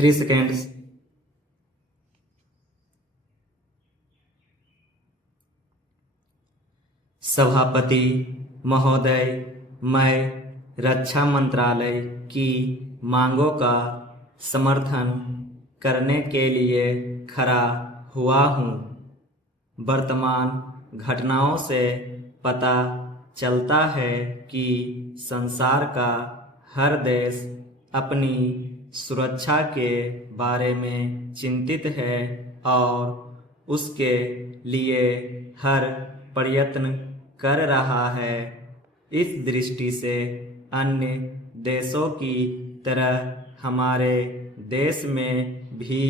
3 seconds. सभापति महोदय, मैं रक्षा मंत्रालय की मांगों का समर्थन करने के लिए खड़ा हुआ हूँ। वर्तमान घटनाओं से पता चलता है कि संसार का हर देश अपनी सुरक्षा के बारे में चिंतित है और उसके लिए हर प्रयत्न कर रहा है। इस दृष्टि से अन्य देशों की तरह हमारे देश में भी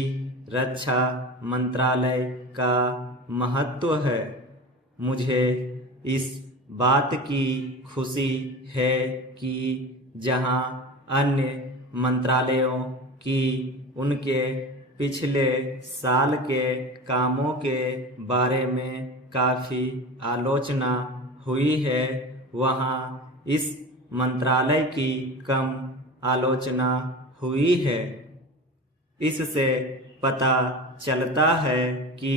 रक्षा मंत्रालय का महत्व है। मुझे इस बात की खुशी है कि जहां अन्य मंत्रालयों की उनके पिछले साल के कामों के बारे में काफ़ी आलोचना हुई है, वहाँ इस मंत्रालय की कम आलोचना हुई है। इससे पता चलता है कि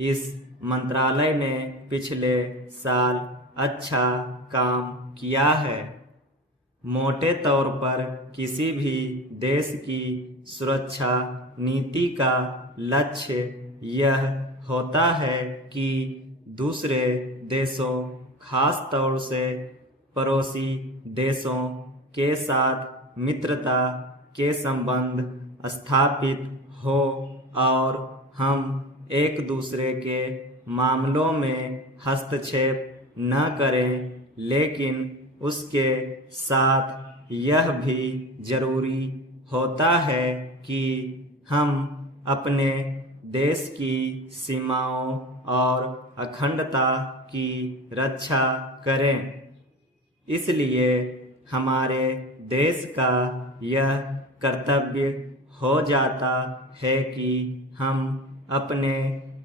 इस मंत्रालय ने पिछले साल अच्छा काम किया है। मोटे तौर पर किसी भी देश की सुरक्षा नीति का लक्ष्य यह होता है कि दूसरे देशों, खास तौर से पड़ोसी देशों के साथ मित्रता के संबंध स्थापित हो और हम एक दूसरे के मामलों में हस्तक्षेप न करें, लेकिन उसके साथ यह भी जरूरी होता है कि हम अपने देश की सीमाओं और अखंडता की रक्षा करें। इसलिए हमारे देश का यह कर्तव्य हो जाता है कि हम अपने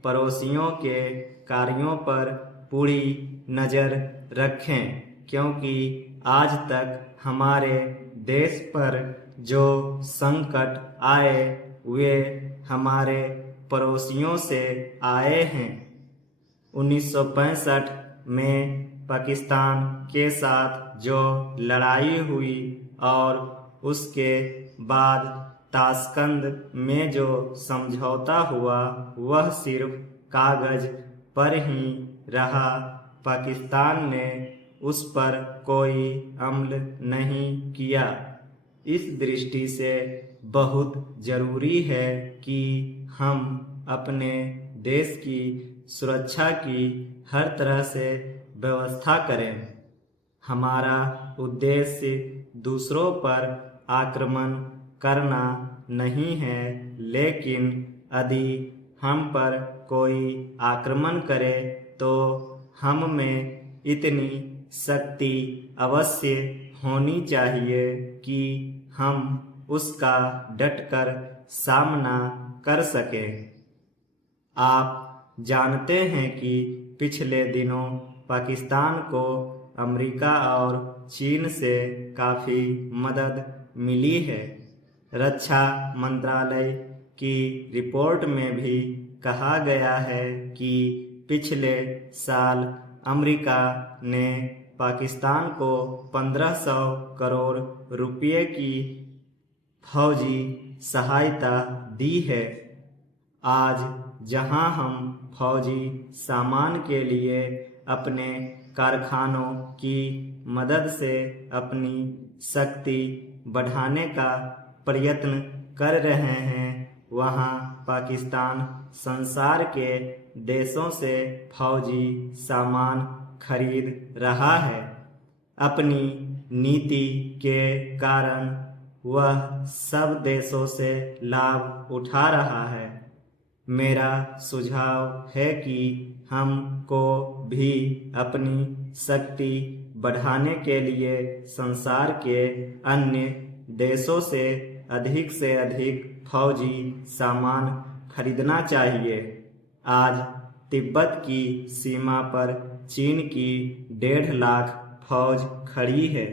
पड़ोसियों के कार्यों पर पूरी नज़र रखें, क्योंकि आज तक हमारे देश पर जो संकट आए वे हमारे पड़ोसियों से आए हैं। 1965 में पाकिस्तान के साथ जो लड़ाई हुई और उसके बाद ताशकंद में जो समझौता हुआ वह सिर्फ कागज पर ही रहा। पाकिस्तान ने उस पर कोई अमल नहीं किया। इस दृष्टि से बहुत जरूरी है कि हम अपने देश की सुरक्षा की हर तरह से व्यवस्था करें। हमारा उद्देश्य दूसरों पर आक्रमण करना नहीं है, लेकिन यदि हम पर कोई आक्रमण करे तो हम में इतनी शक्ति अवश्य होनी चाहिए कि हम उसका डटकर सामना कर सकें। आप जानते हैं कि पिछले दिनों पाकिस्तान को अमेरिका और चीन से काफ़ी मदद मिली है। रक्षा मंत्रालय की रिपोर्ट में भी कहा गया है कि पिछले साल अमेरिका ने पाकिस्तान को 1500 करोड़ रुपये की फौजी सहायता दी है। आज जहां हम फौजी सामान के लिए अपने कारखानों की मदद से अपनी शक्ति बढ़ाने का प्रयत्न कर रहे हैं, वहां पाकिस्तान संसार के देशों से फौजी सामान खरीद रहा है। अपनी नीति के कारण वह सब देशों से लाभ उठा रहा है। मेरा सुझाव है कि हमको भी अपनी शक्ति बढ़ाने के लिए संसार के अन्य देशों से अधिक फौजी सामान खरीदना चाहिए। आज तिब्बत की सीमा पर चीन की 1.5 लाख फौज खड़ी है।